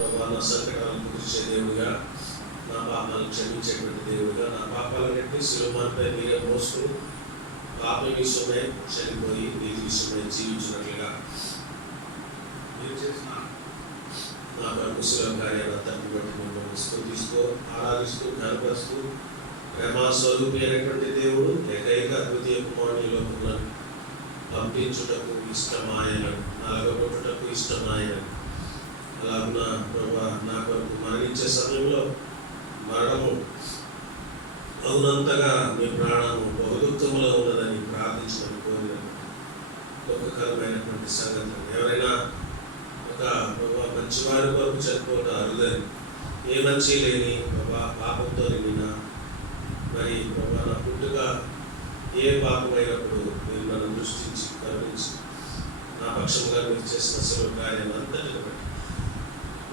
ప్రభా నా సంకటాలను కుదిర్చే దేవుడిగా, నా పాపాలను క్షమించేటువంటి దేవుడిగా, నా పాపాలన్నింటినీ శిలువపై మీరే మోసుకుని పాప విషయమై చనిపోయి నీతి విషయమై జీవించినట్లుగా మీరు చేసిన నా కొరకు శిలువ కార్యాలంతటిని బట్టి మిమ్మల్ని స్తుతిస్తూ ఆరాధిస్తూ కనపరుస్తూ ప్రేమ స్వరూపి అయినటువంటి దేవుడు ఏకైక అద్వితీయ కుమారుని లోకంలో పంపించుటకు ఇష్టమాయనని, నలగొట్టుటకు ఇష్టమాయనని, అలాగున ప్రభా నా కొరకు మరణించే సమయంలో మరణము అవునంతగా మీ ప్రాణము బహుదుఃఖములో ఉన్నదని ప్రార్థించడం కోరిన దుఃఖకరమైనటువంటి సంగతి. ఎవరైనా ఒక ప్రభా మంచివారి కొరకు చనిపోవడం అరుదని, ఏ మంచి లేని ప్రభా పాపంతో నిండిన మరి ప్రభా నా పుట్టుక ఏ పాపమైనప్పుడు మీరు నన్ను దృష్టించి కరుణించి నా పక్షంగా మీరు చేసిన శిలువ కార్యాన్ని అంతటిని బట్టి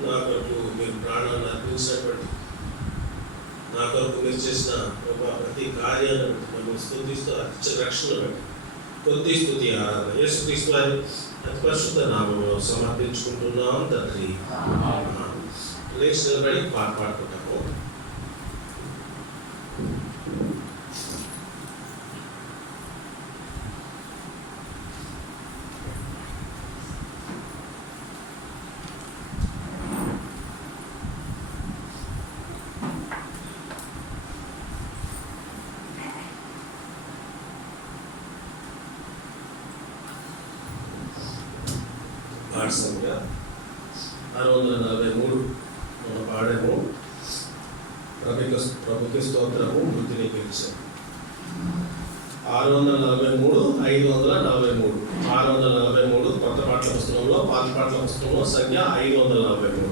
నా కొరకు మీరు ప్రాణాన్ని అర్పించినటువంటి నా కొరకు మీరు చేసిన ప్రభా ప్రతి కార్యాన్ని బట్టి మమ్మల్ని స్తుతిస్తూ అత్యంత రక్షణ బట్టి కొద్ది స్తుతి ఆరాధన యేసుక్రీస్తు వారి అతి పరిశుద్ధ నామములో సమర్పించుకుంటున్నాం తండ్రి. లేచి నిలబడి పాట పాడుకుంటాము. పాట సంఖ్య 643 మనం పాడేము. ప్రభుకి స్తోత్రము వృద్ధిని పిలిచాము. 643 543 643 కొత్త పాటల పుస్తకంలో, పాత పాటల పుస్తకంలో సంఖ్య 543.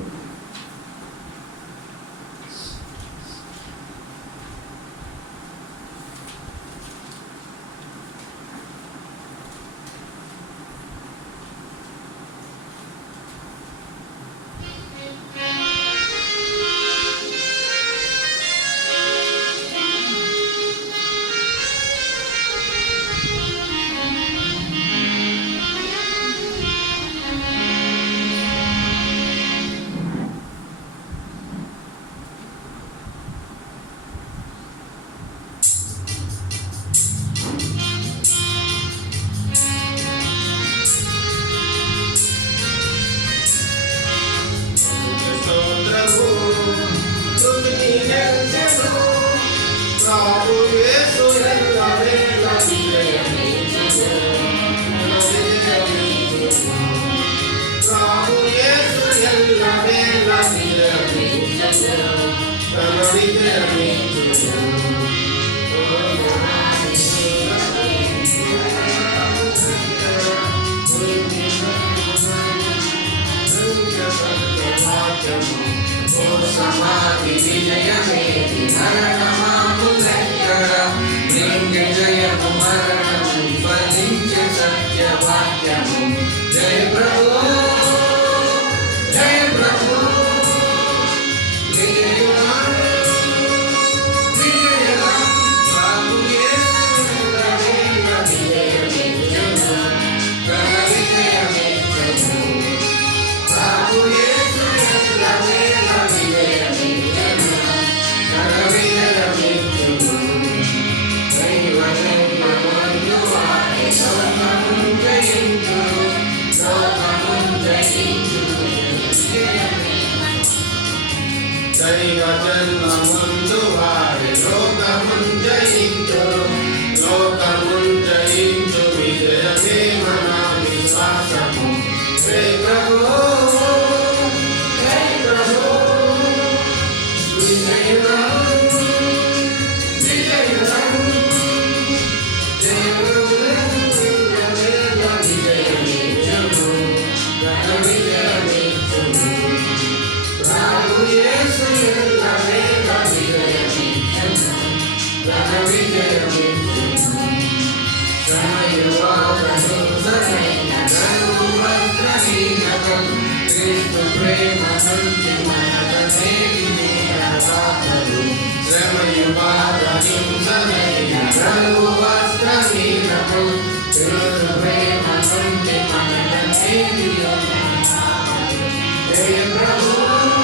Jai Prabhu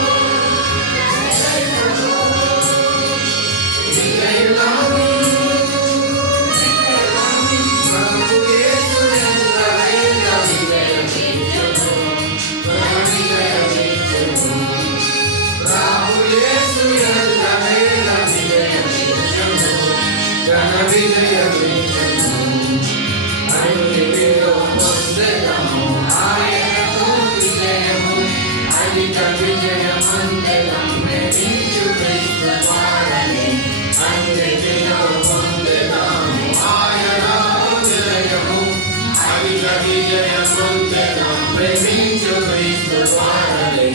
అధిక విజయమందెదం ప్రేమించు క్రీస్తు ద్వారానే అన్నిటిలో పొందెదము ఆయన జయము అధిక విజయమందెదం ప్రేమించు క్రీస్తు ద్వారానే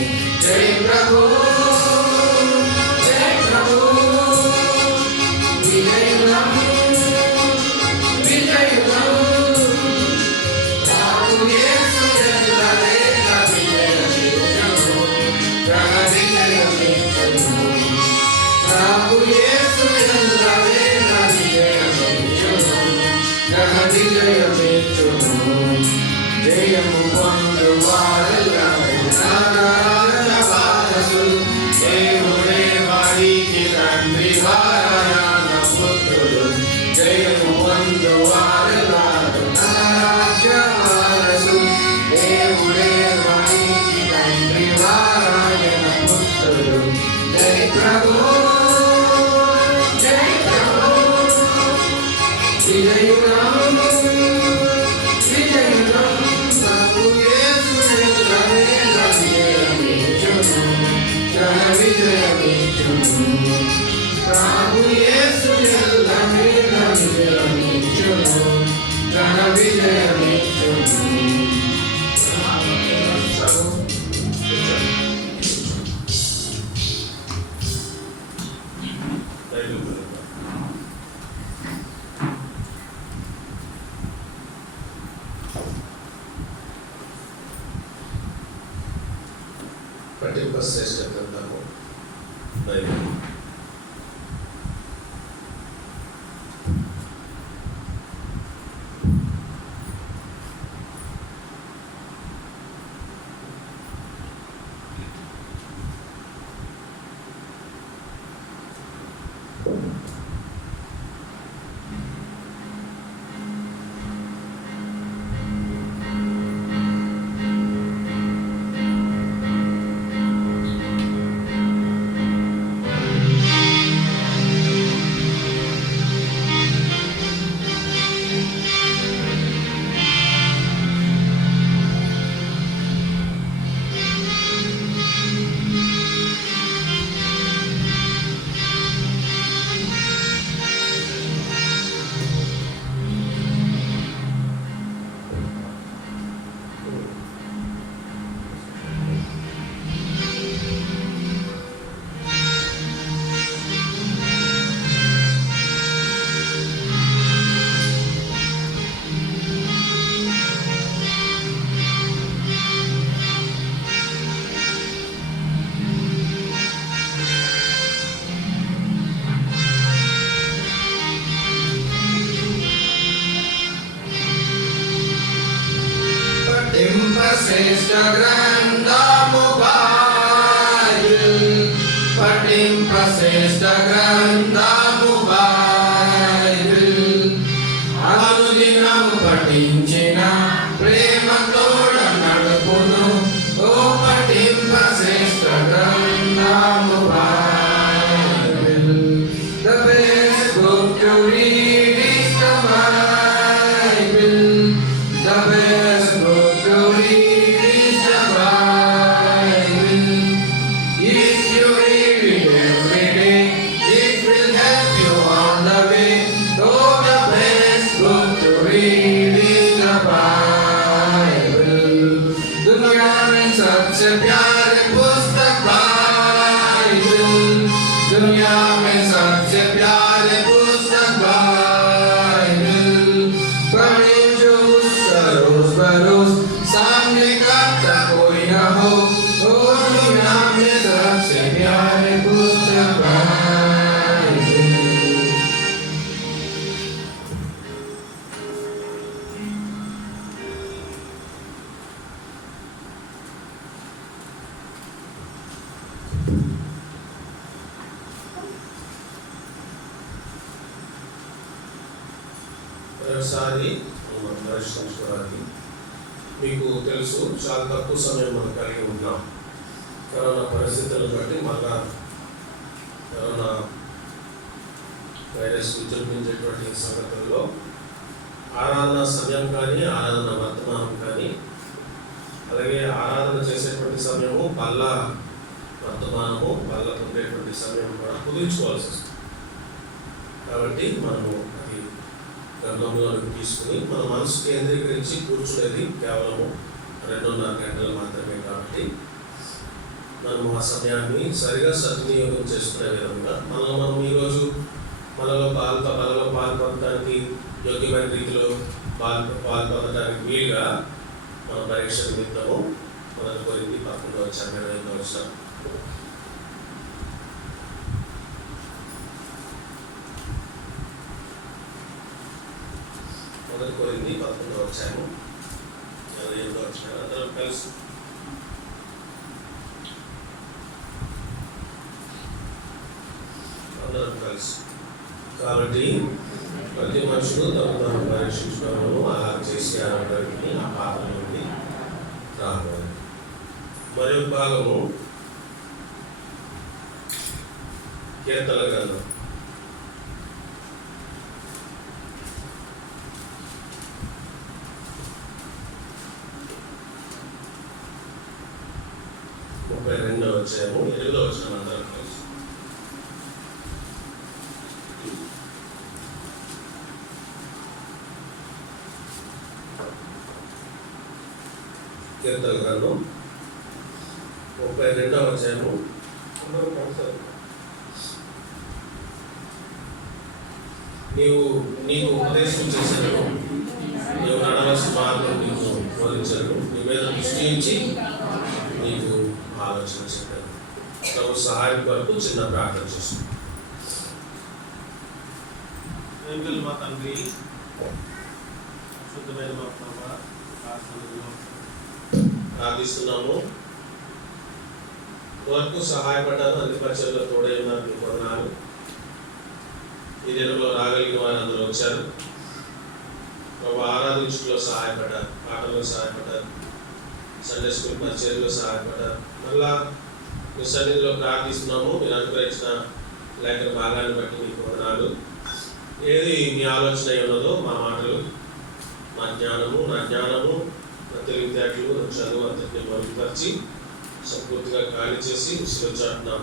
జయ ప్రభు జయ ప్రభు విజయం విజయం ప్రభు యేసు ఎల్లవే ప్రభు యేసు ఎల్లవే విజయమిచ్చును జయము పొందు వారసులు దేవుడే వారికి తండ్రి వారాయణ పుత్రులు జయము పొందు రాజ్య వారసులు దేవుడే వారికి తండ్రి వారాయణ పుత్రులు జయ ప్రభు జయ ప్రభు విజయురాము విజయురాము ప్రభు యేసు విజయమిచ్చును ఘన విజయమిచ్చును ప్రభు యేసు విజయమిచ్చును ఘన విజయమిచ్చును పట్టింప శ్రేష్ఠ గ్రంథము బైబిల్. శ్రేష్ఠ గ్రంథము బైబిల్ పఠింప శ్రేష్ఠ గ్రంథము బైబిల్ అనుదినము పఠించిన ప్రేమతోడ నడుపును ఓ పఠింప శ్రేష్ఠ గ్రంథము Bible The best book to read is the Bible. The best book to read is the Bible. If you read it every day, it will help you on the way. Oh, the best book to read is the Bible. दुनिया में सबसे प्यारे पुस्तक Bible. दुनिया में सबसे प्यारे पुस्तक बाइबल. पढ़े जो उसका रोज बरोज सामने का कोई न हो. ओ दुनिया में सबसे प्यारे पुस्तक बाइबल. ఒకసారి దర్శించుకోవడానికి మీకు తెలుసు చాలా తక్కువ సమయం మనం కలిగి ఉన్నాం. కరోనా పరిస్థితులను బట్టి మళ్ళా కరోనా వైరస్ విజృంభించేటువంటి సంగతుల్లో ఆరాధన సమయం కానీ ఆరాధన వర్తమానం కానీ అలాగే ఆరాధన చేసేటువంటి సమయము బల్ల వర్తమానము బల్ల పొందేటువంటి సమయం కూడా కుదించుకోవాల్సి వస్తుంది. కాబట్టి మనము అది గంధంలోకి తీసుకుని మన మనసు కేంద్రీకరించి కూర్చునేది కేవలము 2.5 గంటలు మాత్రమే. కాబట్టి మనము ఆ సమయాన్ని సరిగా సద్వినియోగం చేసుకునే విధంగా మనం ఈరోజు బలలో పాల్పొందడానికి యోగ్యమైన రీతిలో పాల్పొందడానికి వీలుగా మన పరీక్ష నిమిత్తము 1 కొరింథీ 11:25 1 కొరింథీ 11:25 అందరం కలిసి కాబట్టి ప్రతి మనుషులు తను పరీక్షించుకోవడం అలా చేసి ఆడటానికి ఆ పాత్ర నుండి రావాలి. మరి భాగము కీర్తన గ్రంథం 32వ అధ్యాయము 8వ వచనం అందరం కలిసి. కీర్తన గ్రంథం 32వ అధ్యాయము నీకు ఉపదేశం చేశాను, నీవు నడవలసిన మార్గం నీకు బోధించాను, నీ మీద దృష్టి ఉంచి నీకు ఆలోచన చెప్పాను. ప్రభు సహాయం కొరకు చిన్న ప్రార్థన చేస్తున్నాను. మా తండ్రి, శుద్ధమైన మా ప్రభా, ప్రార్థిస్తున్నాము. వరకు సహాయపడ్డాను, అన్ని పరిచయంలో తోడై ఉన్నారు. మీకు వందనాలు. ఈ దినంలో రాగలిగిన వారు అందరూ వచ్చారు. ప్రభు ఆరాధించులో సహాయపడ్డారు, పాటల్లో సహాయపడ్డారు, సండే స్కూల్ పరిచయంలో సహాయపడ్డారు. మళ్ళా మీ సన్నిధిలో ప్రార్థిస్తున్నాము. మీరు అనుగ్రహించిన లేఖన భాగాన్ని బట్టి మీకు వందనాలు. ఏది మీ ఆలోచన ఉన్నదో మా మాటలు, నా జ్ఞానము నా తెలివితేటలు, నా చదువు అంతటిని మరుగుపరిచి సంపూర్తిగా ఖాళీ చేసి విసిరొచ్చాటున్నాం.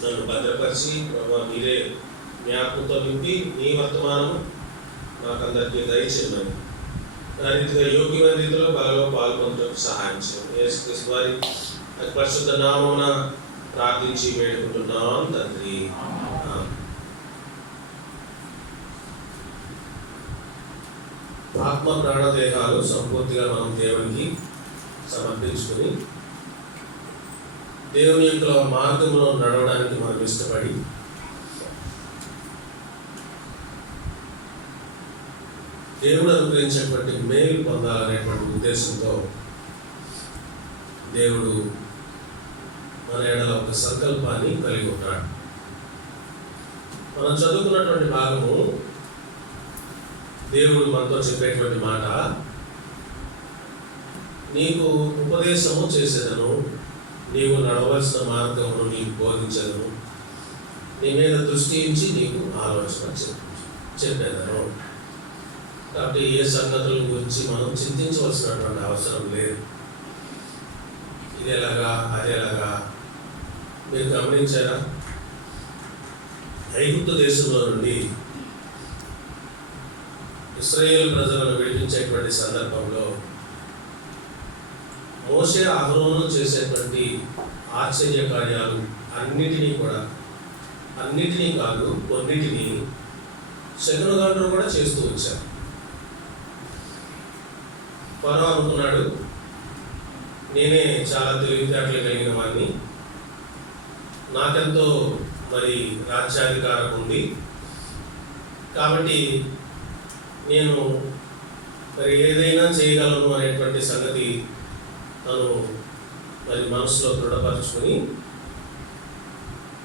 నన్ను భద్రపరిచి ప్రభావ మీరే మీ ఆత్మతో నింపి మీ వర్తమానం నాకందరికీ దయచేయమని, ఆ రీతిగా యోగ్యమైన రీతిలో బలలో పాల్గొనడానికి సహాయం చేయండి. యేసుక్రీస్తు వారి అతి పరిశుద్ధ నామమున ప్రార్థించి వేడుకుంటున్నాం తండ్రి. ఆత్మ ప్రాణదేహాలు సంపూర్తిగా మనం దేవునికి సమర్పించుకుని దేవుని యొక్క మార్గంలో నడవడానికి మనం ఇష్టపడి దేవుడు అనుగ్రహించినటువంటి మేలు పొందాలనేటువంటి ఉద్దేశంతో దేవుడు మన ఎడల ఒక సంకల్పాన్ని కలిగి ఉన్నాడు. మనం చదువుకున్నటువంటి భాగము దేవుడు మనతో చెప్పేటువంటి మాట, నీకు ఉపదేశము చేసేదను, నీవు నడవలసిన మార్గమును నీకు బోధించదను, నీ మీద దృష్టి ఉంచి నీకు ఆలోచన చెప్పేదను. కాబట్టి ఏ సంగతుల గురించి మనం చింతించవలసినటువంటి అవసరం లేదు. ఇది ఎలాగా అది ఎలాగా మీరు గమనించారా? ఐగుప్తు దేశంలో నుండి ఇశ్రాయేలు ప్రజలను విడిపించేటువంటి సందర్భంలో మోషే అహరోను చేసేటువంటి ఆశ్చర్య కార్యాలు అన్నిటినీ కాదు కొన్నిటిని శకునగాండ్రు కూడా చేస్తూ వచ్చారు. ఫరో అనుకున్నాడు, నేనే చాలా తెలివితేటలు కలిగిన వాడిని, నాకెంతో మరి రాజ్యాధికారం ఉంది, కాబట్టి నేను మరి ఏదైనా చేయగలను అనేటువంటి సంగతి తను మరి మనసులో దృఢపరుచుకొని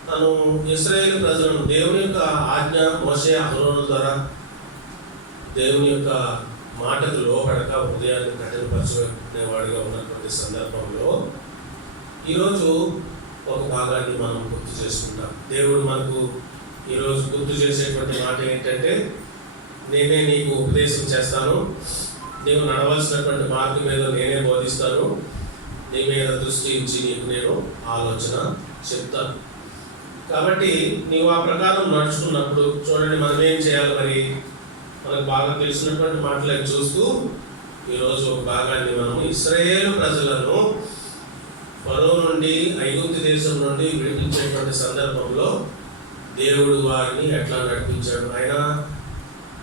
తను ఇశ్రాయేలు ప్రజలను దేవుని యొక్క ఆజ్ఞ మోషే అహరోను ద్వారా దేవుని యొక్క మాటకు లోపడక హృదయాన్ని కఠినపరచుకునేవాడిగా ఉన్నటువంటి సందర్భంలో ఈరోజు ఒక భాగాన్ని మనం గుర్తు చేసుకుంటాం. దేవుడు మనకు ఈరోజు గుర్తు చేసేటువంటి మాట ఏంటంటే, నేనే నీకు ఉపదేశం చేస్తాను, నీవు నడవలసినటువంటి మార్గం మీద నేనే బోధిస్తాను, నీ మీద దృష్టి ఇచ్చి నీకు నేను ఆలోచన చెప్తాను. కాబట్టి నీవు ఆ ప్రకారం నడుచుకున్నప్పుడు చూడండి, మనం ఏం చేయాలి మరి? మనకు బాగా తెలిసినటువంటి మాటలే చూస్తూ ఈరోజు ఒక భాగాన్ని మనం ఇశ్రాయేలు ప్రజలను ఫరో నుండి, ఐగుప్తు దేశం నుండి విడిపించేటువంటి సందర్భంలో దేవుడు వారిని ఎట్లా నడిపించాడు. ఆయన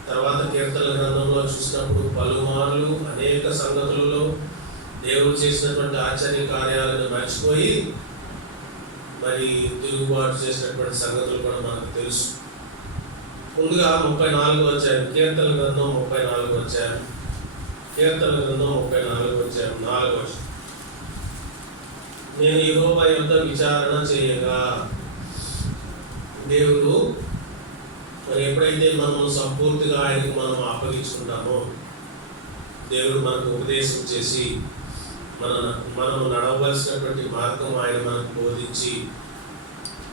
తర్వాత కీర్తనల గ్రంథంలో చూసినప్పుడు పలుమార్లు అనేక సంగతులలో దేవుడు చేసినటువంటి ఆశ్చర్య కార్యాలను మర్చిపోయి మరి తిరుగుబాటు చేసినటువంటి సంగతులు కూడా మనకు తెలుసు. ముందుగా 34 వచ్చారు, కీర్తన గ్రంథం 34 వచ్చారు, కీర్తన గ్రంథం 34 వచ్చారు, 4 వచ్చారు. నేను యెహోవా యొద్ద విచారణ చేయగా, దేవుడు మరి ఎప్పుడైతే మనం సంపూర్తిగా ఆయనకు మనం అప్పగించుకుంటామో, దేవుడు మనకు ఉపదేశం చేసి మనము నడవలసినటువంటి మార్గం ఆయన మనకు బోధించి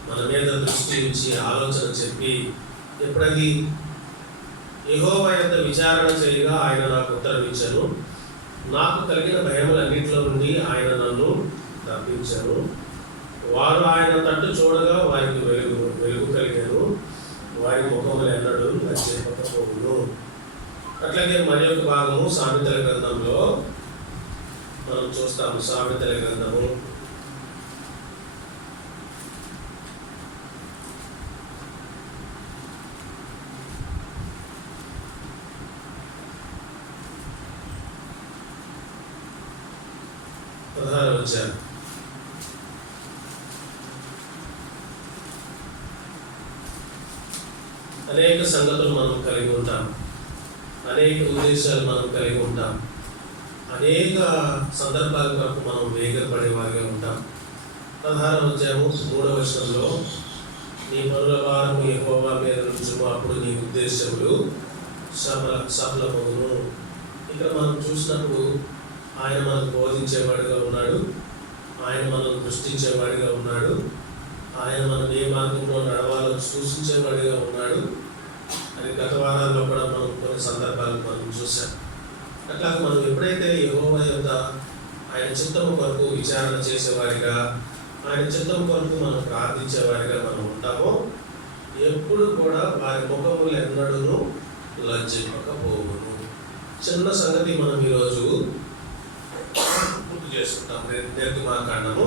మన మీద దృష్టి ఉంచి ఆలోచన చెప్పి, ఎప్పుడది యెహోవా యొద్ద విచారణ చేయగా ఆయన నాకు ఉత్తరం ఇచ్చాను, నాకు కలిగిన భయములన్నింటిలో నుండి ఆయన నన్ను తప్పించాను. వారు ఆయన తట్టు చూడగా వారికి వెలుగు కలిగాను, వారి ముఖములు ఎన్నడూ నచ్చకపోవును. అట్లాగే మరి ఒక భాగము సామెతల గ్రంథంలో మనం చూస్తాము. సామెతల గ్రంథము 16 వచ్చారు. అనేక సంగతులు మనం కలిగి ఉంటాం, అనేక ఉద్దేశాలు మనం కలిగి ఉంటాం, అనేక సందర్భాల కొరకు మనం వేగపడే వారిగా ఉంటాం. 16 అధ్యాయము 3వ వచనంలో నీ పనుల భారము యెహోవా మీద నుంచుము, అప్పుడు నీ ఉద్దేశములు సఫలమగును. ఇక్కడ మనం చూసినప్పుడు ఆయన మనకు బోధించేవాడిగా ఉన్నాడు, ఆయన మనల్ని దృష్టించేవాడిగా ఉన్నాడు, ఆయన మనం ఏ మార్గంలో నడవాలో సూచించేవాడిగా ఉన్నాడు అని గత వారాల్లో కూడా మనం కొన్ని సందర్భాలు మనం చూసాం. అట్లా మనం ఎప్పుడైతే యెహోవా యొద్ద ఆయన చిత్తము కొరకు విచారణ చేసేవారిగా, ఆయన చిత్తము కొరకు మనం ప్రార్థించేవారిగా మనం ఉంటామో, ఎప్పుడు కూడా వారి ముఖములు ఎన్నడూను లజ్జింపకపోవును. చిన్న సంగతి మనం ఈరోజు గుర్తు చేసుకుంటాం. నిర్గమాకాండము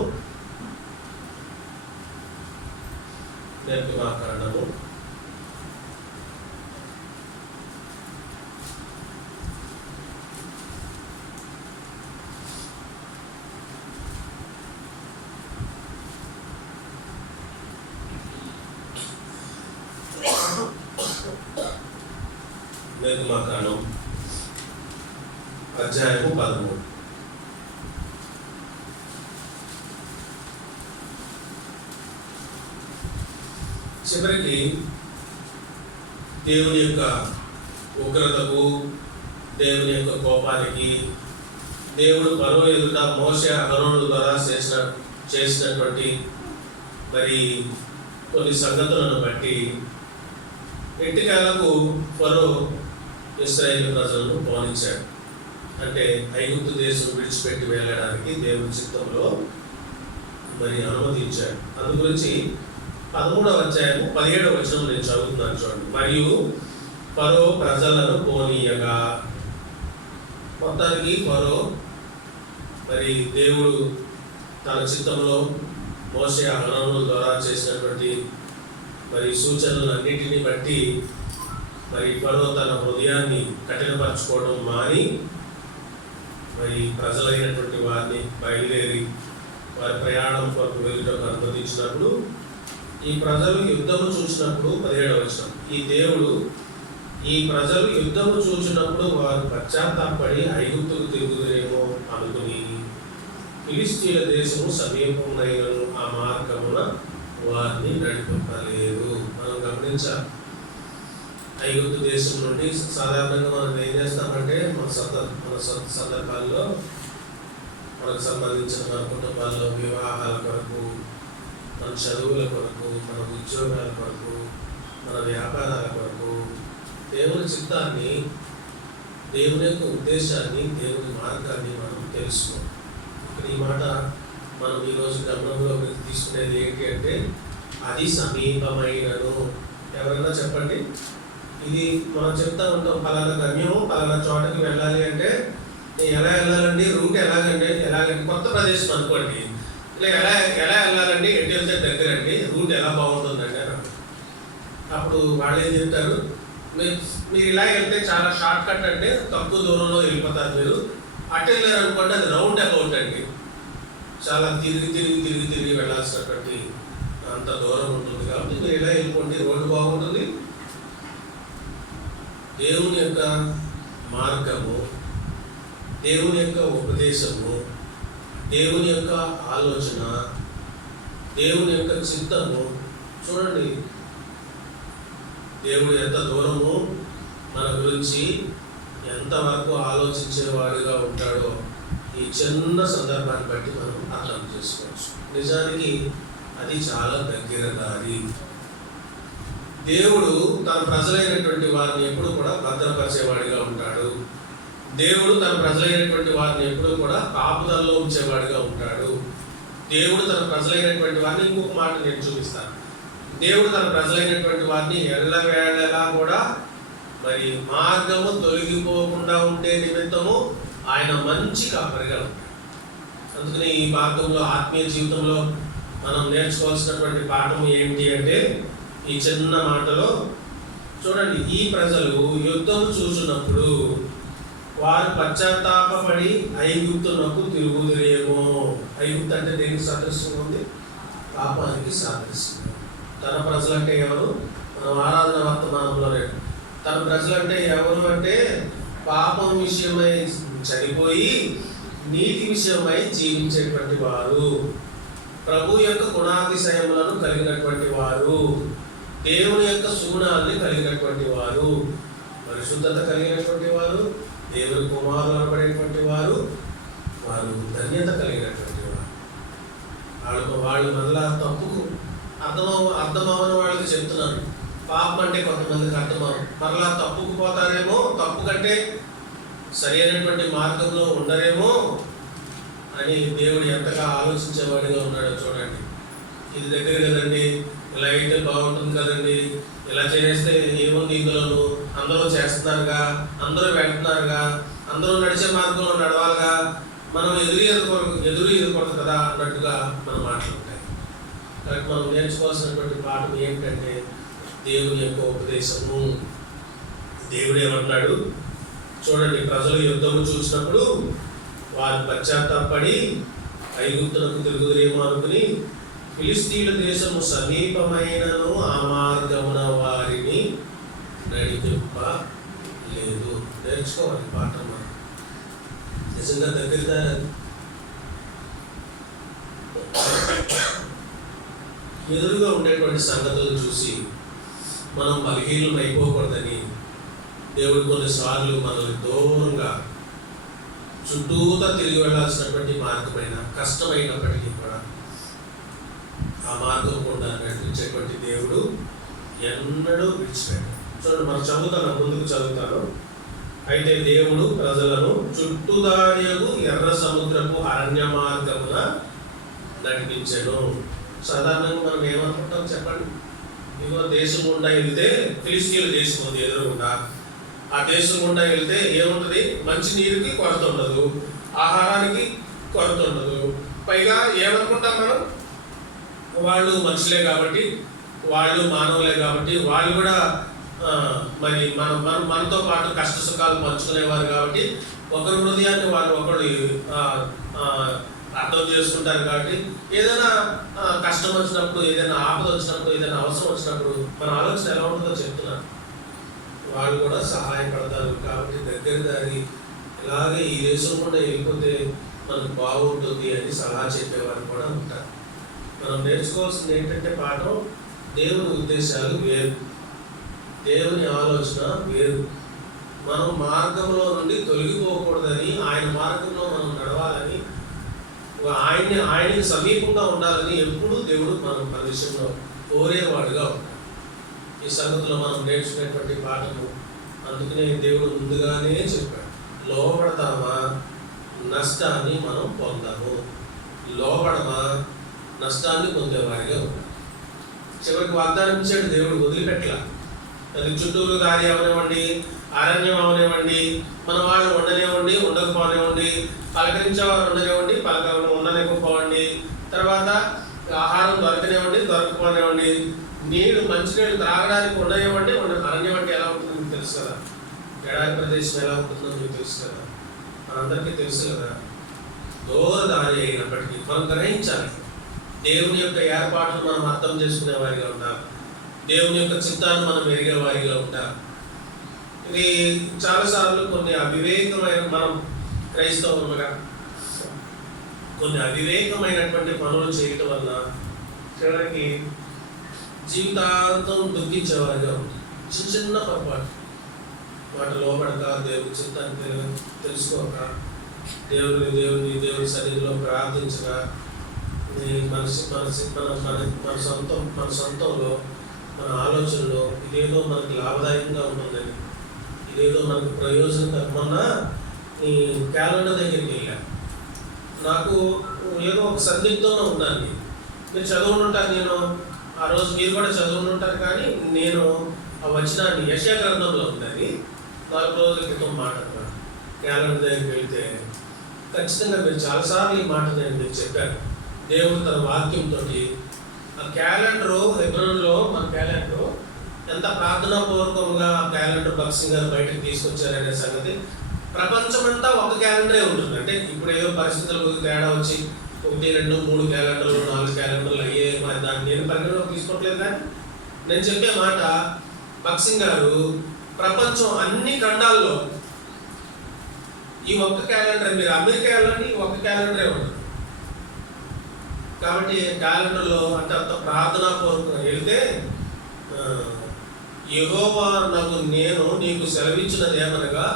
13. చివరికి దేవుని యొక్క ఉగ్రతకు, దేవుని యొక్క కోపానికి, దేవుడు ఫరో ఎదుట మోషే అహరోను ద్వారా చేసినటువంటి మరి కొన్ని సంగతులను బట్టి ఎట్టికాలకు ఫరో ఇశ్రాయేలు ప్రజలను పోనించాడు. అంటే ఐగుప్తు దేశం విడిచిపెట్టి వెళ్ళడానికి దేవుని చిత్తంలో మరి అనుమతించాడు. అందు గురించి 13వ అధ్యాయము 17వ వచనం నేను చదువుతున్నాను చూడండి. మరియు ఫరో ప్రజలను పోనీయగా, మొత్తానికి ఫరో మరి దేవుడు తన చిత్తంలో మోషే అహరోనుల ద్వారా చేసినటువంటి మరి సూచనలన్నింటినీ బట్టి మరి ఫరో తన హృదయాన్ని కఠినపరచుకోవడం మాని మరి ప్రజలైనటువంటి వారిని బయలుదేరి వారి ప్రయాణం కొరకు వెళ్ళటకు అనుమతించినప్పుడు, ఈ ప్రజలు యుద్ధము చూసినప్పుడు 17వ వచనం, ఈ ప్రజలు యుద్ధము చూసినప్పుడు వారు పశ్చాత్తాపడి ఐగుప్తుకు తిరుగుదురేమో అనుకుని ఫిలిష్తీయుల దేశము సమీపమునైనను ఆ మార్గమున వారిని నడిపింపలేదు. మనం గమనించాలి, ఐగుప్తు దేశం నుండి సాధారణంగా మనం ఏం చేస్తామంటే మన సందర్భాల్లో మనకు సంబంధించిన మన కుటుంబాల్లో వివాహాల కొరకు, మన చదువుల కొరకు, మన ఉద్యోగాల కొరకు, మన వ్యాపారాల కొరకు దేవుని చిత్తాన్ని దేవుని యొక్క ఉద్దేశాన్ని, దేవుని మార్గాన్ని మనం తెలుసుకోవాలి. ఇక్కడ ఈ మాట మనం ఈరోజు గమనంలోకి తీసుకునేది ఏంటి అంటే, అది సమీపమైనను. ఎవరైనా చెప్పండి. ఇది మనం చెప్తా ఉంటాం, పలానా గమ్యం పలానా చోటకి వెళ్ళాలి అంటే ఎలా వెళ్ళాలండి, రూట్ ఎలాగండి, కొత్త ప్రదేశం అనుకోండి, ఇలా ఎలా వెళ్ళాలండి, ఎటు వెళ్తే దగ్గర అండి, రూట్ ఎలా బాగుంటుందండి అని. అప్పుడు వాళ్ళు ఏం చెప్తారు, మీరు ఇలా వెళ్తే చాలా షార్ట్ కట్ అంటే తక్కువ దూరంలో వెళ్ళిపోతారు. మీరు అటు వెళ్ళారు అనుకోండి, అది రౌండ్ అబౌట్ అండి, చాలా తిరిగి వెళ్ళాల్సినటువంటి అంత దూరం ఉంటుంది. కాబట్టి మీరు ఇలా వెళ్ళిపోండి, రోడ్డు బాగుంటుంది. దేవుని యొక్క మార్గము, దేవుని యొక్క ఉపదేశము, దేవుని యొక్క ఆలోచన, దేవుని యొక్క చిత్తము చూడండి. దేవుడు ఎంత దూరము మన గురించి ఎంతవరకు ఆలోచించేవాడుగా ఉంటాడో ఈ చిన్న సందర్భాన్ని బట్టి మనం అర్థం చేసుకోవచ్చు. నిజానికి అది చాలా దగ్గర దారి. దేవుడు తన ప్రజలైనటువంటి వారిని ఎప్పుడు కూడా భద్రపరిచేవాడిగా ఉంటాడు. దేవుడు తన ప్రజలైనటువంటి వారిని ఎప్పుడు కూడా కాపుదల్లో ఉంచేవాడిగా ఉంటాడు. దేవుడు తన ప్రజలైనటువంటి వారిని, ఇంకొక మాట నేను చూపిస్తాను, దేవుడు తన ప్రజలైనటువంటి వారిని ఎల్లవేళలా కూడా మరి మార్గము తొలగిపోకుండా ఉండే నిమిత్తము ఆయన మంచి కాపరిగా ఉంటాడు. అందుకని ఈ మార్గంలో, ఆత్మీయ జీవితంలో మనం నేర్చుకోవాల్సినటువంటి పాఠం ఏంటి అంటే, ఈ చిన్న మాటలో చూడండి, ఈ ప్రజలు యుద్ధం చూసినప్పుడు వారు పశ్చాత్తాపడి ఐగుప్తునకు తిరుగుదురేమో. ఐగుప్తు అంటే దేనికి సాదృశ్యంగా ఉంది? పాపానికి సాదృశ్యంగా. తన ప్రజలంటే ఎవరు? మనం ఆరాధన వర్తమానంలోనే తన ప్రజలంటే ఎవరు అంటే, పాపం విషయమై చనిపోయి నీతి విషయమై జీవించేటువంటి వారు, ప్రభు యొక్క గుణాతిశయములను కలిగినటువంటి వారు, దేవుని యొక్క సుగుణాన్ని కలిగినటువంటి వారు, పరిశుద్ధత కలిగినటువంటి వారు, దేవుని కుమారులు అనబడేటువంటి వారు, వారు ధన్యత కలిగినటువంటి వారు. వాళ్ళు మళ్ళా తప్పుకు అర్థమవని వాళ్ళకి చెప్తున్నారు. పాపం అంటే కొంతమందికి అర్థమవు, మరలా తప్పుకు పోతారేమో, తప్పు కంటే సరి అయినటువంటి మార్గంలో ఉండరేమో అని దేవుడు ఎంతగా ఆలోచించేవాడిగా ఉన్నాడో చూడండి. ఇది దగ్గర కదండి, ఇలా అయితే బాగుంటుంది కదండి, ఇలా చేస్తే ఏముంది ఇందులో, అందరూ చేస్తున్నారుగా, అందరూ వెళ్తున్నారుగా, అందరూ నడిచే మార్గంలో నడవాలిగా, మనం ఎదురుకూడదు కదా అన్నట్టుగా మన మాటలు ఉంటాయి. కాబట్టి మనం నేర్చుకోవాల్సినటువంటి పాఠం ఏమిటంటే, దేవుని యొక్క ఉపదేశము. దేవుడు ఏమంటున్నాడు చూడండి, ప్రజలు యుద్ధము చూసినప్పుడు వారు పశ్చాత్తాపడి ఐగుప్తునకు తిరుగుదురేమో అనుకుని ఫిలిస్తీన్ల దేశము సమీపమైనను ఆ మార్గమున వారిని నడిపింపలేదు. నేర్చుకోవాలి పాఠం. నిజంగా దగ్గర ఎదురుగా ఉండేటువంటి సంగతులను చూసి మనం బలహీనం అయిపోకూడదని దేవుడు కొన్నిసార్లు మనల్ని దూరంగా చుట్టూతా తిరిగి వెళ్ళాల్సినటువంటి మార్గమైన కష్టమైనప్పటికీ కూడా ఆ మార్గం కూడా నడిపించేటువంటి దేవుడు ఎన్నడూ విడిచిపెట్టాడు. చూడండి, మనం చదువుతాను, ముందుకు చదువుతాను. అయితే దేవుడు ప్రజలను చుట్టుదారియకు ఎర్ర సముద్రపు అరణ్య మార్గమున నడిపించెను. సాధారణంగా మనం ఏమనుకుంటాం చెప్పండి? ఇదిగో దేశం గుండా వెళ్తే ఫిలిస్తీన్ల దేశం ఉంది ఎదురుగుండా, ఆ దేశం గుండా వెళ్తే ఏముంటుంది? మంచి నీరుకి కొరత ఉండదు, ఆహారానికి కొరత ఉండదు. పైగా ఏమనుకుంటాం మనం? వాళ్ళు మనుషులే కాబట్టి, వాళ్ళు మానవులే కాబట్టి, వాళ్ళు కూడా మరి మనతో పాటు కష్ట సుఖాలు పంచుకునేవారు కాబట్టి, ఒకరి హృదయాన్ని వాళ్ళు ఒకరు అర్థం చేసుకుంటారు. కాబట్టి ఏదైనా కష్టం వచ్చినప్పుడు, ఏదైనా ఆపద వచ్చినప్పుడు, ఏదైనా అవసరం వచ్చినప్పుడు మన ఆలోచన ఎలా ఉంటుందో చెప్తున్నారు. వాళ్ళు కూడా సహాయపడతారు. కాబట్టి దగ్గర దారి ఇలాగే ఈ దేశం కూడా వెళ్ళిపోతే మనకు బాగుంటుంది అని సలహా చెప్పేవారు కూడా ఉంటారు. మనం నేర్చుకోవాల్సింది ఏంటంటే పాఠం, దేవుని ఉద్దేశాలు వేరు, దేవుని ఆలోచన వేరు. మనం మార్గంలో నుండి తొలగిపోకూడదని, ఆయన మార్గంలో మనం నడవాలని, ఆయనకి సమీపంగా ఉండాలని ఎప్పుడూ దేవుడు మనం మన విషయంలో కోరేవాడుగా ఉంటాడు. ఈ సంగతిలో మనం నేర్చుకునేటువంటి పాఠము అందుకనే దేవుడు ముందుగానే చెప్పాడు, లోబడతామా నష్టాన్ని మనం పొందాము, లోబడమా నష్టాన్ని పొందేవారిగా ఉన్నాం. చివరికి వాగ్దానం ఇచ్చాడు దేవుడు, వదిలిపెట్టలా. అది చుట్టూరు దారి అవనివ్వండి, అరణ్యం అవనివ్వండి, మన వాళ్ళు ఉండనివ్వండి, ఉండకపోనివ్వండి, పలకరించేవారు ఉండనివ్వండి, ఉండలేకపోవండి, తర్వాత ఆహారం దొరకనివ్వండి, దొరకపోనివ్వండి, నీళ్ళు మంచినీళ్ళు త్రాగడానికి ఉండనివ్వండి. అరణ్యం అంటే ఎలా ఉంటుందో మీకు తెలుసు కదా, ఎడారి ప్రదేశం ఎలా ఉంటుందో మీకు తెలుసు కదా, మనందరికీ తెలుసు కదా. దూర దారి అయినప్పటికీ మనం గ్రహించాలి, దేవుని యొక్క ఏర్పాటును మనం అర్థం చేసుకునే వారిగా ఉండాలి, దేవుని యొక్క చిత్తాన్ని మనం ఎరిగే వారిగా ఉండాలి. ఇది చాలాసార్లు కొన్ని అవివేకమైన, మనం క్రైస్తవులుగా కొన్ని అవివేకమైనటువంటి పనులు చేయటం వల్ల చివరికి జీవితాంతం దుఃఖించేవారిగా ఉంటుంది. చిన్న చిన్న పొరపాటు, మాట లోపడక, దేవుని చిత్తాన్ని తెలుసుకోక, దేవుని సన్నిధిలో ప్రార్థించక, మన సొంతంలో మన ఆలోచనలో ఇదేదో మనకి లాభదాయకంగా ఉంటుందని, ఇదేదో మనకు ప్రయోజనకరమన్నా ఈ క్యాలెండర్ దగ్గరికి వెళ్ళా. నాకు ఏదో ఒక సందిగ్ధంలో ఉన్నాను. మీరు చదువుకుంటాను, నేను ఆ రోజు మీరు కూడా చదువుకుంటారు, కానీ నేను ఆ వచనాన్ని యెషయా గ్రంథంలో ఉందని 4 రోజుల క్రితం మాట్లాడుతున్నాను. క్యాలెండర్ దగ్గరికి వెళ్తే ఖచ్చితంగా మీరు చాలాసార్లు ఈ మాట నేను మీకు చెప్పాను. దేవుడు తన వాక్యంతో ఆ క్యాలెండరు హెబ్రోన్లో, మన క్యాలెండరు ఎంత ప్రార్థనాపూర్వకంగా ఆ క్యాలెండర్ భక్సింగ్ గారు బయటకు తీసుకొచ్చారనే సంగతి, ప్రపంచమంతా ఒక క్యాలెండరే ఉంటుంది. అంటే ఇప్పుడు ఏదో పరిస్థితులకు తేడా వచ్చి 1, 2, 3 క్యాలెండర్లు, 4 క్యాలెండర్లు అయ్యే, దాన్ని నేను పరిగణలోకి తీసుకోవట్లేదు. కానీ నేను చెప్పే మాట, భక్సింగ్ గారు ప్రపంచం అన్ని ఖండాల్లో ఈ ఒక్క క్యాలెండర్, మీరు అమెరికా వెళ్ళండి, ఈ ఒక్క క్యాలెండరే ఉంటుంది. కాబట్టి క్యాలెండర్లో అంటే అంత ప్రార్థనాపూర్వకంగా వెళ్తే, యెహోవా నేను నీకు సెలవిచ్చినది ఏమనగా,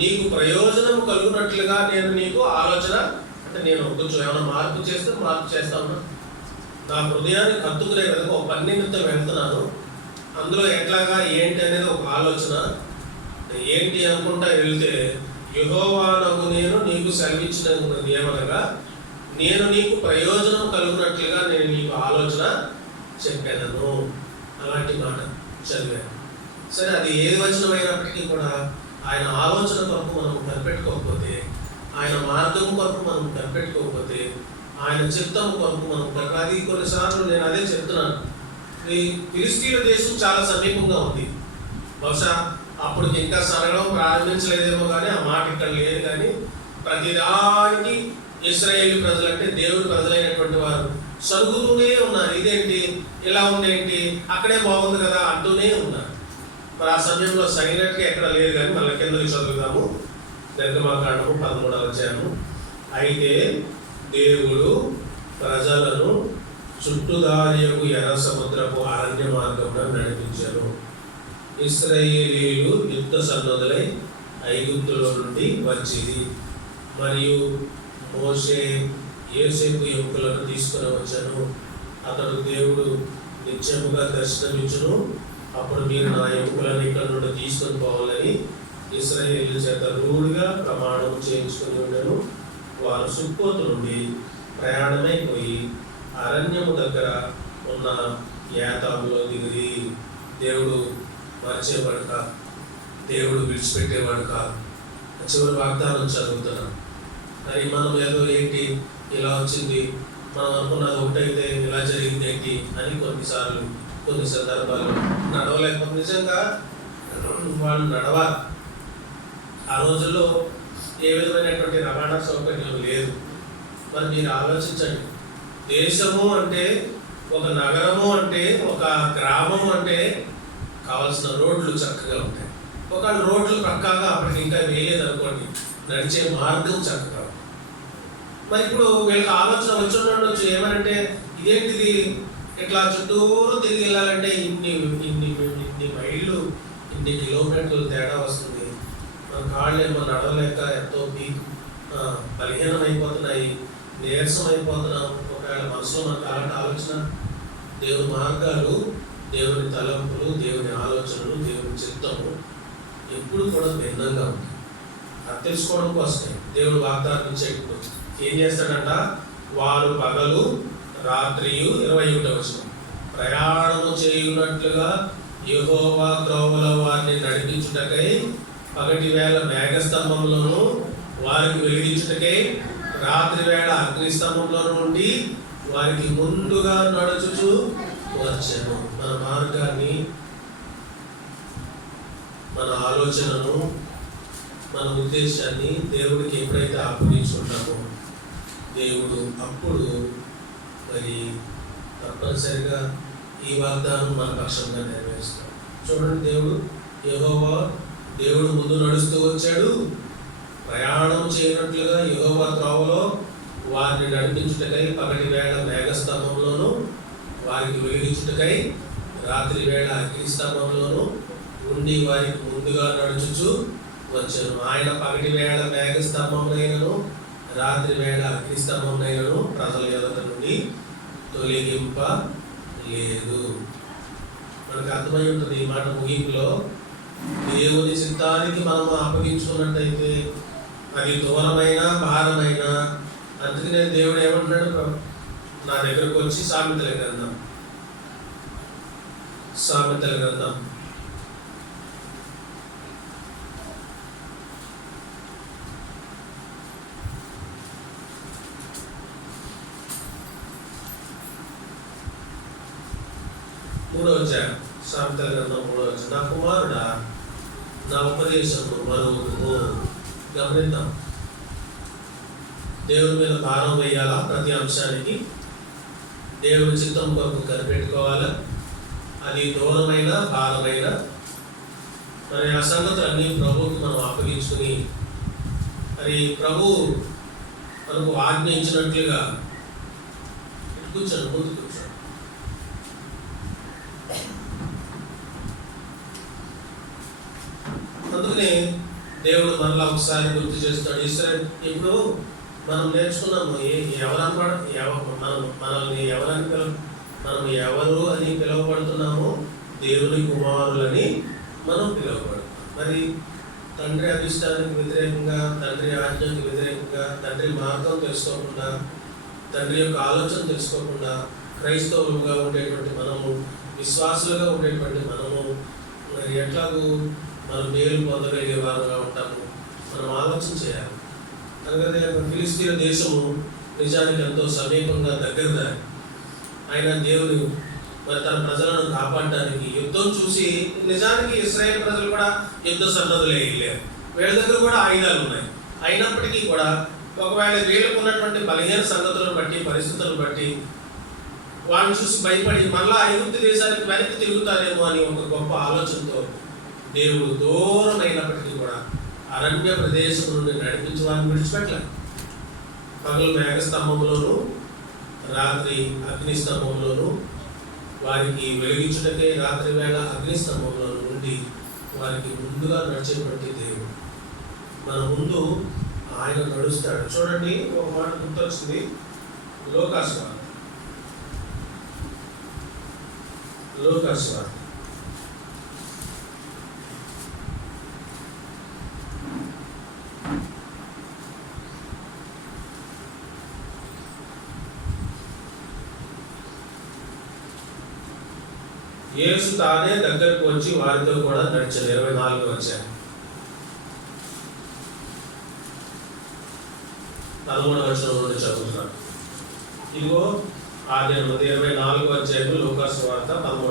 నీకు ప్రయోజనం కలుగునట్లుగా నేను నీకు ఆలోచన, అంటే నేను కొంచెం ఏమైనా మార్పు చేస్తాను, నా హృదయాన్ని హత్తుకునే విధంగా ఒక పని నిమిత్తం వెళ్తున్నాను, అందులో ఎట్లాగా ఏంటి అనేది ఒక ఆలోచన ఏంటి అనుకుంటా వెళ్తే, యెహోవా నేను నీకు సెలవిచ్చినది ఏమనగా, నేను నీకు ప్రయోజనం కలుగునట్లుగా నేను నీకు ఆలోచన చెప్పాను. అలాంటి మాట చదివాను. సరే, అది ఏది వచనమైనప్పటికీ కూడా ఆయన ఆలోచన కొరకు మనం కనిపెట్టుకోకపోతే, ఆయన మార్గం కొరకు మనం కనిపెట్టుకోకపోతే, ఆయన చిత్తం కొరకు మనం అది కొన్నిసార్లు నేను అదే చెప్తున్నాను. ఈ ఫిలిస్తీన్ల దేశం చాలా సమీపంగా ఉంది. బహుశా అప్పటికి ఇంకా సరళం ప్రారంభించలేదేమో కానీ ఆ మాట ఇక్కడ లేదు. కానీ ప్రతిదానికి ఇశ్రాయేలు ప్రజలంటే దేవుడి ప్రజలైనటువంటి వారు సరుగుతూనే ఉన్నారు. ఇదేంటి ఇలా ఉందేంటి, అక్కడే బాగుంది కదా అంటూనే ఉన్నారు. మరి ఆ సమయంలో సైలెంట్గా ఎక్కడ లేదు. కానీ మళ్ళీ కిందకి చదువుతాము, నిర్గమాకాండము 13వ అధ్యాయము. అయితే దేవుడు ప్రజలను చుట్టుదారియకు ఎర్ర సముద్రపు అరణ్య మార్గంలో నడిపించారు. ఇశ్రాయేలీయులు యుద్ధ సన్నద్ధులై ఐగుప్తులో నుండి వచ్చింది. మరియు మోషే యోసేపు ఎముకలను తీసుకుని వచ్చాను. అతడు దేవుడు నిత్యముగా దర్శనమిచ్చును. అప్పుడు మీరు నా ఎముకలను ఇక్కడ నుండి తీసుకొని పోవాలని ఇశ్రాయేలు చేత రూఢిగా ప్రమాణం చేయించుకుని ఉండను. వారు సుక్కోతు నుండి ప్రయాణమైపోయి అరణ్యము దగ్గర ఉన్న యాతాములో దిగిరి. దేవుడు మర్చేవాడు కాదు, దేవుడు విడిచిపెట్టేవాడు కాదు. చివరి వాగ్దానం చదువుతున్నాం. మరి మనం ఏదో ఏంటి ఇలా వచ్చింది, మనం అనుకున్నది ఒకటైతే ఇలా జరిగింది ఏంటి అని కొన్ని సందర్భాలు నడవలేకపోతే, నిజంగా వాళ్ళు నడవాలి. ఆ రోజుల్లో ఏ విధమైనటువంటి రవాణా సౌకర్యం లేదు. మరి మీరు ఆలోచించండి, దేశము అంటే, ఒక నగరము అంటే, ఒక గ్రామం అంటే కావాల్సిన రోడ్లు చక్కగా ఉంటాయి. ఒక రోడ్లు పక్కాగా అప్పటికి ఇంకా వేయలేదు అనుకోండి, నడిచే మార్గం చక్కగా. మరి ఇప్పుడు వీళ్ళకి ఆలోచన వచ్చి ఉండొచ్చు ఏమనంటే, ఇదేంటిది ఇట్లా చుట్టూరు తిరిగి వెళ్ళాలంటే ఇన్ని మైళ్ళు, ఇన్ని కిలోమీటర్లు తేడా వస్తుంది. మన కాళ్ళు ఏమో నడవలేక ఎంతో బలహీనం అయిపోతున్నాయి, నీరసం అయిపోతున్నాం. ఒకవేళ మనసులో మనకు అలాంటి ఆలోచన, దేవుని మార్గాలు, దేవుని తలంపులు, దేవుని ఆలోచనలు, దేవుని చిత్తము ఎప్పుడు కూడా భిన్నంగా ఉంటాయి. అది తెలుసుకోవడం కోసమే దేవుడు వాగ్దానం ఇచ్చేటప్పుడు ఏం చేస్తాడంట, వారు పగలు రాత్రియు 21వ వచనం ప్రయాణము చేయునట్లుగా యెహోవా త్రోవలో వారిని నడిపించుటకై పగటి వేళ మేఘస్తంభంలోను వారికి వెలిగించుటకై రాత్రి వేళ అగ్నిస్తంభంలో నుండి వారికి ముందుగా నడుచుచు వచ్చాను. మన మార్గాన్ని, మన ఆలోచనను, మన ఉద్దేశాన్ని దేవుడికి ఎప్పుడైతే అప్పగించుకుంటామో దేవుడు అప్పుడు మరి తప్పనిసరిగా ఈ వాగ్దానం మన పక్షంగా నెరవేరుస్తాడు. చూడండి, యెహోవా దేవుడు ముందు నడుస్తూ వచ్చాడు. ప్రయాణం చేయనట్లుగా యెహోవా త్రోవలో వారిని నడిపించుటకై పగటి వేళ మేఘస్తంభంలోను వారికి వెలిగించుటకై రాత్రి వేళ అగ్నిస్తంభంలోను ఉండి వారికి ముందుగా నడుచుచు వచ్చాను. ఆయన పగటి వేళ మేఘస్తంభంనైనను రాత్రి వేళ అగ్నిస్తంభంనైనను ప్రజల ఎదుట నుండి తొలగింపలేదు. మనకు అర్థమై ఉంటుంది ఈ మాట ముగింపులో. దేవుని చిత్తానికి మనము అప్పగించుకున్నట్టయితే అది దూరమైన భారమైన, అందుకనే దేవుడు ఏమంటున్నాడు, నా దగ్గరకు వచ్చి సామెతల గ్రంథం 3వ అధ్యాయం, సామెతల గ్రంథం 3వ అధ్యాయం. నా కుమారుడా, నా ఉపదేశము మరువకుము. గమనిద్దాం, దేవుని మీద భారం వేయాలా, ప్రతి అంశానికి దేవుని చిత్తం కొరకు కనిపెట్టుకోవాలా. అది దూరమైన భారమైన మరి ఆ సంగతులన్నీ ప్రభువుకి మనం అప్పగించుకుని మరి ప్రభు మనకు ఆజ్ఞయించినట్లుగా కూర్చోండి, ముందు కూర్చోండి. అందుకనే దేవుడు మనలా ఒకసారి గుర్తు చేస్తాడు. ఇస్రాయేల్ ఇప్పుడు మనం నేర్చుకున్నాము, మనం ఎవరు అని పిలువబడుతున్నామో దేవుని కుమారులని మనం పిలువబడుతున్నాం. మరి తండ్రి అభిష్టానికి వ్యతిరేకంగా, తండ్రి ఆజ్ఞకి వ్యతిరేకంగా, తండ్రి మార్గం తెలుసుకోకుండా, తండ్రి యొక్క ఆలోచన తెలుసుకోకుండా క్రైస్తవులుగా ఉండేటువంటి మనము, విశ్వాసులుగా ఉండేటువంటి మనము మరి ఎట్లాగూ మనం మేలు పొందగలిగే వారుగా ఉంటాము. మనం ఆలోచన చేయాలి. అందుకనే ఫిలిస్తీన్ దేశము నిజానికి ఎంతో సమీపంగా దగ్గరదా. ఆయన దేవుడు మరి తన ప్రజలను కాపాడడానికి యుద్ధం చూసి, నిజానికి ఇశ్రాయేల్ ప్రజలు కూడా యుద్ధ సన్నద్ధులే వెళ్ళారు. వీళ్ళ దగ్గర కూడా ఆయుధాలు ఉన్నాయి. అయినప్పటికీ కూడా ఒకవేళ వీళ్ళకు ఉన్నటువంటి బలహీన సంగతులను బట్టి, పరిస్థితులను బట్టి వాళ్ళని చూసి భయపడి మళ్ళా ఐగుప్తు దేశానికి వెనక్కి తిరుగుతారేమో అని ఒక గొప్ప ఆలోచనతో దేవుడు దూరమైనప్పటికీ కూడా అరణ్య ప్రదేశం నుండి నడిపించి వారిని విడిచిపెట్టలేదు. పగలు మేఘస్తంభంలోను రాత్రి అగ్నిస్తంభంలోను వారికి వెలిగించుటకే రాత్రి వేళ అగ్నిస్తంభంలో నుండి వారికి ముందుగా నడిచేటువంటి దేవుడు. మన ముందు ఆయన నడుస్తాడు. చూడండి, ఒక మాట గుర్తొచ్చింది, లోకాసువార్త. యేసు తానే దగ్గరకు వచ్చి వారితో కూడా నడిచాడు. 24వ అధ్యాయం 13వ వచనం నుండి చదువుతున్నాను. ఇదిగో ఆది 24వ అధ్యాయం లోకాసువార్త 13వ